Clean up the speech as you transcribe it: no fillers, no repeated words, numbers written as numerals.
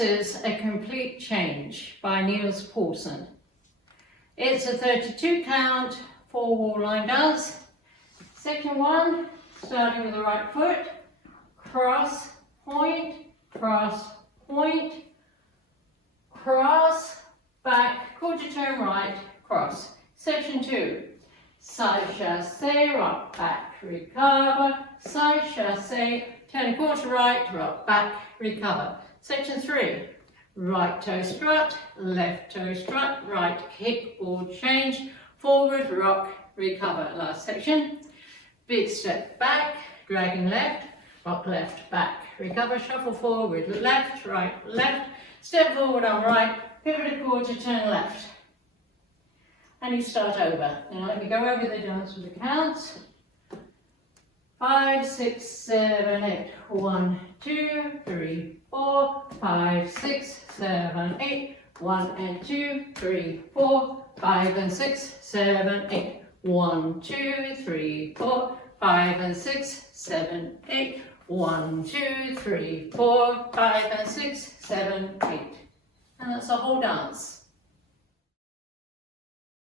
is A Complete Change by Niels Paulsen. It's a 32 count, 4 wall line dance. Section 1, starting with the right foot, cross, point, cross, point, cross, back, quarter turn right, cross. Section 2, side chassé, rock back, recover, side chassé, turn quarter right, rock back, recover. Section 3, right toe strut, left toe strut, right kickboard change, forward rock, recover. Last section, big step back, dragging left, rock left, back, recover, shuffle forward, left, right, left, step forward on right, pivot a quarter, turn left. And you start over. Now let me go over the dance with the counts. 5, 6, 7, 8. 1, 2, 3, 4, 5, 6, 7, 8. 1 and 2, 3, 4, 5 and 6, 7, 8. 1, 2, 3, 4, 5 and 6, 7, 8. 1, 2, 3, 4, 5 and 6, 7, 8. And that's the whole dance.